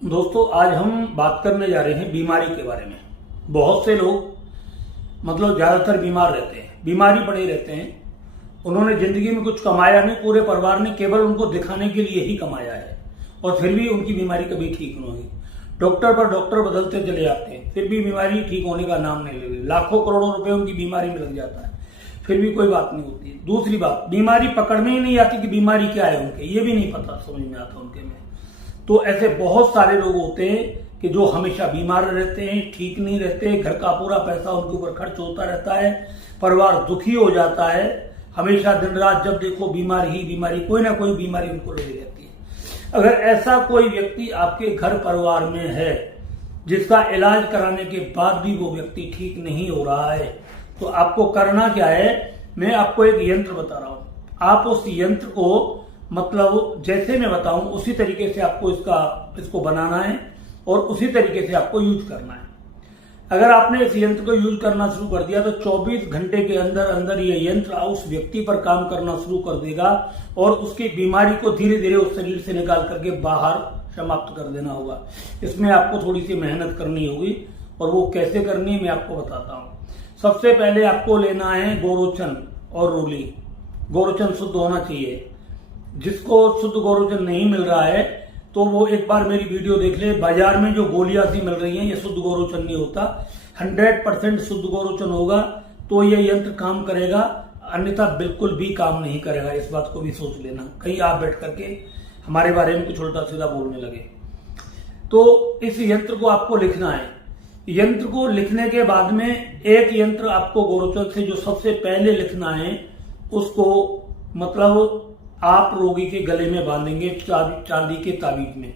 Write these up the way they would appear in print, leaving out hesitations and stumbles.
दोस्तों, आज हम बात करने जा रहे हैं बीमारी के बारे में। बहुत से लोग ज्यादातर बीमार रहते हैं, बीमारी पड़े रहते हैं। उन्होंने जिंदगी में कुछ कमाया नहीं, पूरे परिवार ने केवल उनको दिखाने के लिए ही कमाया है और फिर भी उनकी बीमारी कभी ठीक नहीं हुई। डॉक्टर पर डॉक्टर बदलते चले जाते हैं, फिर भी बीमारी ठीक होने का नाम नहीं ले रही। लाखों करोड़ों रुपए उनकी बीमारी में लग जाता है, फिर भी कोई बात नहीं होती। दूसरी बात, बीमारी पकड़ने ही नहीं आती कि बीमारी क्या है, उनके ये भी नहीं पता, समझ में आता उनके में। तो ऐसे बहुत सारे लोग होते हैं कि जो हमेशा बीमार रहते हैं, ठीक नहीं रहते, घर का पूरा पैसा उनके ऊपर खर्च होता रहता है, परिवार दुखी हो जाता है, हमेशा दिन रात जब देखो बीमारी ही बीमारी, कोई ना कोई बीमारी उनको लगी रहती है। अगर ऐसा कोई व्यक्ति आपके घर परिवार में है जिसका इलाज कराने के बाद भी वो व्यक्ति ठीक नहीं हो रहा है, तो आपको करना क्या है, मैं आपको एक यंत्र बता रहा हूं। आप उस यंत्र को जैसे मैं बताऊं उसी तरीके से आपको इसको बनाना है और उसी तरीके से आपको यूज करना है। अगर आपने इस यंत्र को यूज करना शुरू कर दिया तो 24 घंटे के अंदर अंदर ये यंत्र उस व्यक्ति पर काम करना शुरू कर देगा और उसकी बीमारी को धीरे धीरे उस शरीर से निकाल करके बाहर समाप्त कर देना होगा। इसमें आपको थोड़ी सी मेहनत करनी होगी और वो कैसे करनी है मैं आपको बताता हूँ। सबसे पहले आपको लेना है गोरोचन और रूली। गोरोचन शुद्ध होना चाहिए। जिसको शुद्ध गोरोचन नहीं मिल रहा है तो वो एक बार मेरी वीडियो देख ले। बाजार में जो गोलियां सी मिल रही हैं ये शुद्ध गोरोचन नहीं होता। 100% शुद्ध गोरोचन होगा तो ये यंत्र काम करेगा, अन्यथा बिल्कुल भी काम नहीं करेगा। इस बात को भी सोच लेना, कहीं आप बैठ करके हमारे बारे में कुछ उल्टा सीधा बोलने लगे। तो इस यंत्र को आपको लिखना है। यंत्र को लिखने के बाद में एक यंत्र आपको गोरोचन से जो सबसे पहले लिखना है उसको आप रोगी के गले में बांधेंगे चांदी के ताबीज में।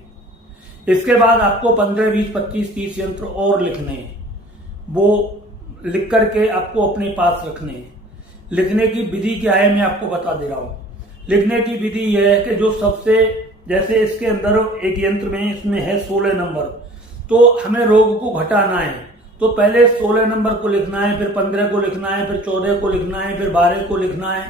इसके बाद आपको 15, 20, 25, 30 यंत्र और लिखने हैं। वो लिख करके आपको अपने पास रखने हैं। लिखने की विधि क्या है मैं आपको बता दे रहा हूं। लिखने की विधि यह है कि जो सबसे, जैसे इसके अंदर एक यंत्र में इसमें है 16 नंबर, तो हमें रोग को घटाना है तो पहले 16 नंबर को लिखना है, फिर 15 को लिखना है, फिर 14 को लिखना है, फिर 12 को लिखना है,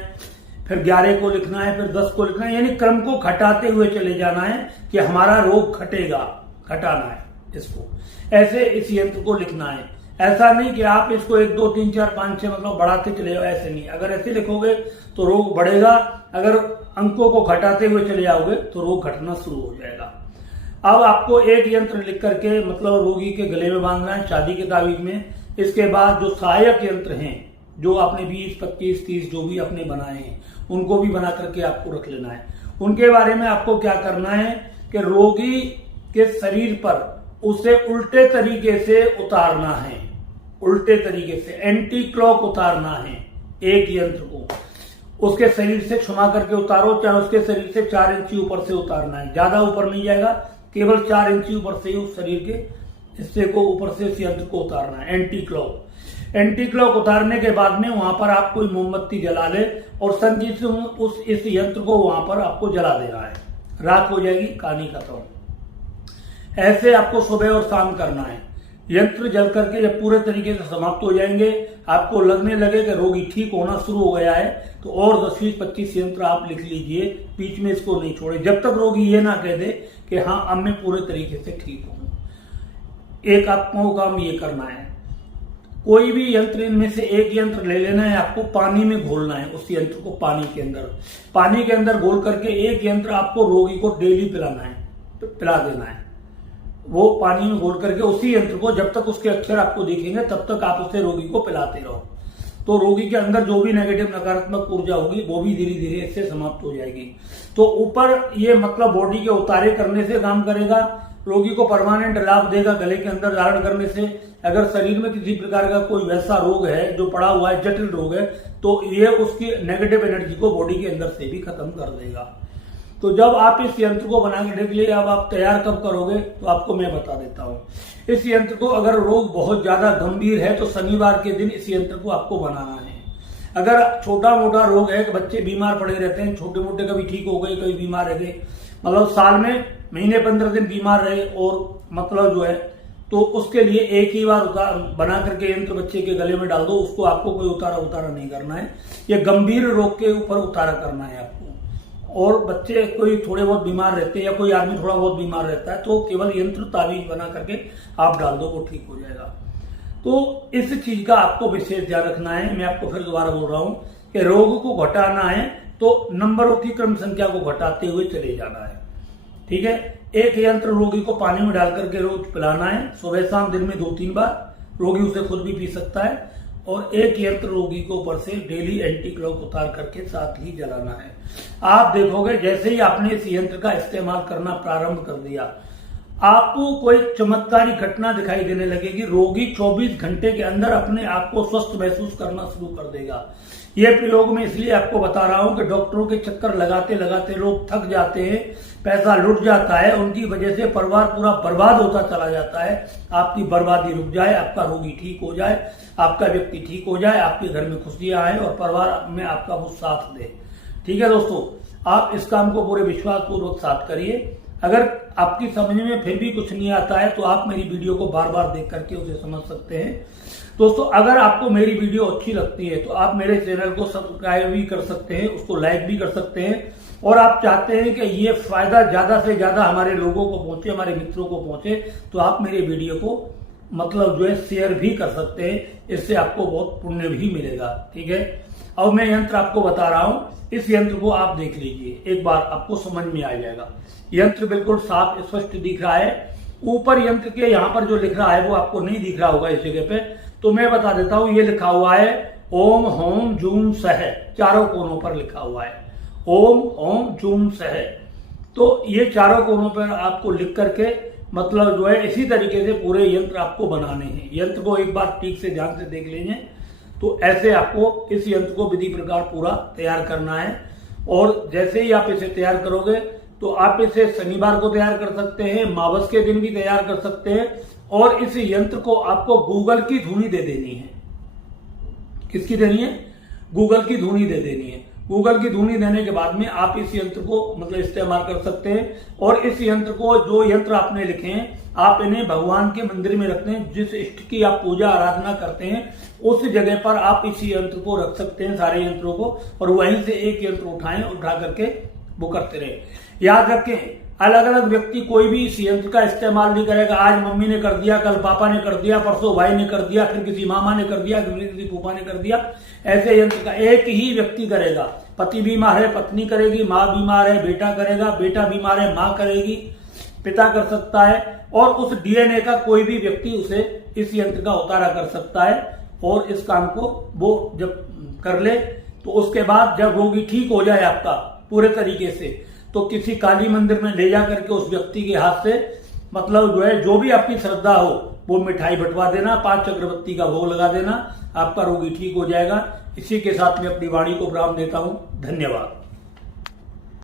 फिर 11 को लिखना है, फिर 10 को लिखना है। यानी क्रम को घटाते हुए चले जाना है कि हमारा रोग घटेगा, घटाना है इसको। ऐसे इस यंत्र को लिखना है। ऐसा नहीं कि आप इसको 1, 2, 3, 4, 5, 6 बढ़ाते चले जाओ, ऐसे नहीं। अगर ऐसे लिखोगे तो रोग बढ़ेगा, अगर अंकों को घटाते हुए चले जाओगे तो रोग घटना शुरू हो जाएगा। अब आपको एक यंत्र लिख करके रोगी के गले में बांधना है चांदी के ताबीज में। इसके बाद जो सहायक यंत्र हैं, जो आपने 20, 25, 30 जो भी आपने बनाए हैं उनको भी बना करके आपको रख लेना है। उनके बारे में आपको क्या करना है कि रोगी के शरीर पर उसे उल्टे तरीके से उतारना है, उल्टे तरीके से एंटी क्लॉक उतारना है। एक यंत्र को उसके शरीर से छुमा करके उतारो, चाहे उसके शरीर से 4 इंची ऊपर से उतारना है, ज्यादा ऊपर नहीं जाएगा, केवल 4 इंची ऊपर से ही उस शरीर के हिस्से को ऊपर से इस यंत्र को उतारना है। एंटी क्लॉक उतारने के बाद में वहां पर आप कोई मोमबत्ती जला ले और संगीत से इस यंत्र को वहां पर आपको जला देना है। रात हो जाएगी, कहानी खत्म। ऐसे आपको सुबह और शाम करना है। यंत्र जल करके जब पूरे तरीके से समाप्त हो जाएंगे, आपको लगने लगे कि रोगी ठीक होना शुरू हो गया है, तो और 10, 20, 25 यंत्र आप लिख लीजिए, बीच में इसको नहीं छोड़े, जब तक रोगी ये ना कह दे कि हाँ अब मैं पूरे तरीके से ठीक हूं। एक आपको काम ये करना है, कोई भी यंत्र इनमें से एक यंत्र ले लेना है, आपको पानी में घोलना है। उस यंत्र को पानी के अंदर घोल करके एक यंत्र आपको रोगी को डेली पिलाना है, पिला देना है। वो पानी में घोल करके उसी यंत्र को जब तक उसके अक्षर आपको दिखेंगे तब तक आप उसे रोगी को पिलाते रहो। तो रोगी के अंदर जो भी नेगेटिव नकारात्मक ऊर्जा होगी वो भी धीरे धीरे इससे समाप्त हो जाएगी। तो ऊपर ये बॉडी के उतारे करने से काम करेगा, रोगी को परमानेंट लाभ देगा गले के अंदर धारण करने से। अगर शरीर में किसी प्रकार का कोई वैसा रोग है जो पड़ा हुआ है, जटिल रोग है, तो ये उसकी नेगेटिव एनर्जी को बॉडी के अंदर से भी खत्म कर देगा। तो जब आप इस यंत्र को बना के रख लिए, अब आप तैयार कब करोगे तो आपको मैं बता देता हूं। इस यंत्र को अगर रोग बहुत ज्यादा गंभीर है तो शनिवार के दिन इस यंत्र को आपको बनाना है। अगर छोटा मोटा रोग है कि बच्चे बीमार पड़े रहते हैं, छोटे मोटे कभी ठीक हो गए, कभी बीमार रह गए, साल में महीने 15 दिन बीमार रहे और तो उसके लिए एक ही बार बना करके यंत्र बच्चे के गले में डाल दो। उसको आपको कोई उतारा नहीं करना है। ये गंभीर रोग के ऊपर उतारा करना है आपको। और बच्चे कोई थोड़े बहुत बीमार रहते हैं या कोई आदमी थोड़ा बहुत बीमार रहता है तो केवल यंत्र तावीज बना करके आप डाल दो, वो ठीक हो जाएगा। तो इस चीज का आपको विशेष ध्यान रखना है। मैं आपको फिर दोबारा बोल रहा हूं कि रोग को घटाना है तो नंबरों की क्रम संख्या को घटाते हुए चले जाना है, ठीक है। एक यंत्र रोगी को पानी में डाल करके रोज पिलाना है, सुबह शाम दिन में 2-3 बार, रोगी उसे खुद भी पी सकता है। और एक यंत्र रोगी को ऊपर से डेली एंटी क्लॉक उतार करके साथ ही जलाना है। आप देखोगे जैसे ही आपने इस यंत्र का इस्तेमाल करना प्रारंभ कर दिया, आपको कोई चमत्कारी घटना दिखाई देने लगेगी। रोगी 24 घंटे के अंदर अपने आप को स्वस्थ महसूस करना शुरू कर देगा। यह प्रयोग मैं इसलिए आपको बता रहा हूं कि डॉक्टरों के चक्कर लगाते लगाते लोग थक जाते हैं, पैसा लुट जाता है, उनकी वजह से परिवार पूरा बर्बाद होता चला जाता है। आपकी बर्बादी रुक जाए, आपका रोगी ठीक हो जाए, आपका व्यक्ति ठीक हो जाए, आपके घर में खुशियां आए और परिवार में आपका वो साथ दे। ठीक है दोस्तों, आप इस काम को पूरे विश्वास पूर्वक साथ करिए। अगर आपकी समझ में फिर भी कुछ नहीं आता है तो आप मेरी वीडियो को बार बार देख करके उसे समझ सकते हैं। दोस्तों, अगर आपको मेरी वीडियो अच्छी लगती है तो आप मेरे चैनल को सब्सक्राइब भी कर सकते हैं, उसको लाइक भी कर सकते हैं। और आप चाहते हैं कि ये फायदा ज्यादा से ज्यादा हमारे लोगों को पहुंचे, हमारे मित्रों को पहुंचे, तो आप मेरे वीडियो को मतलब जो है शेयर भी कर सकते हैं। इससे आपको बहुत पुण्य भी मिलेगा, ठीक है। अब मैं यंत्र आपको बता रहा हूं, इस यंत्र को आप देख लीजिए, एक बार आपको समझ में आ जाएगा। यंत्र बिल्कुल साफ स्पष्ट दिख रहा है। ऊपर यंत्र के यहाँ पर जो लिख रहा है वो आपको नहीं दिख रहा होगा इस जगह पे, तो मैं बता देता हूं। ये लिखा हुआ है ओम होम जूम सह, चारों कोनों पर लिखा हुआ है ओम ओम जूम सह। तो ये चारों कोनों पर आपको लिख करके मतलब जो है इसी तरीके से पूरे यंत्र आपको बनाने हैं। यंत्र को एक बार ठीक से ध्यान से देख लीजिए। तो ऐसे आपको इस यंत्र को विधि प्रकार पूरा तैयार करना है। और जैसे ही आप इसे तैयार करोगे तो आप इसे शनिवार को तैयार कर सकते हैं, मावस के दिन भी तैयार कर सकते हैं। और इस यंत्र को आपको गूगल की धुनी दे देनी है। किसकी देनी है? गूगल की धुनी दे देनी है। गूगल की धुनी देने के बाद में आप इस यंत्र को मतलब इस्तेमाल कर सकते हैं। और इस यंत्र को, जो यंत्र आपने लिखे हैं, आप इन्हें भगवान के मंदिर में रखते हैं। जिस इष्ट की आप पूजा आराधना करते हैं उस जगह पर आप इस यंत्र को रख सकते हैं, सारे यंत्रों को, और वहीं से एक यंत्र उठा करके वो करते रहे। याद रखें, अलग अलग व्यक्ति कोई भी इस यंत्र का इस्तेमाल नहीं करेगा। आज मम्मी ने कर दिया, कल पापा ने कर दिया, परसों भाई ने कर दिया, फिर किसी मामा ने कर दिया, किसी फूफा ने कर दिया। ऐसे यंत्र का एक ही व्यक्ति करेगा। पति बीमार है, पत्नी करेगी, माँ बीमार है, बेटा करेगा, बेटा बीमार है, माँ करेगी, पिता कर सकता है। और उस डीएनए का कोई भी व्यक्ति उसे इस यंत्र का उतारा कर सकता है। और इस काम को वो जब कर ले तो उसके बाद जब रोगी ठीक हो जाए आपका पूरे तरीके से, तो किसी काली मंदिर में ले जा करके उस व्यक्ति के हाथ से मतलब जो है जो भी आपकी श्रद्धा हो वो मिठाई बंटवा देना, 5 अगरबत्ती का भोग लगा देना, आपका रोगी ठीक हो जाएगा। इसी के साथ मैं अपनी वाणी को विराम देता हूं। धन्यवाद।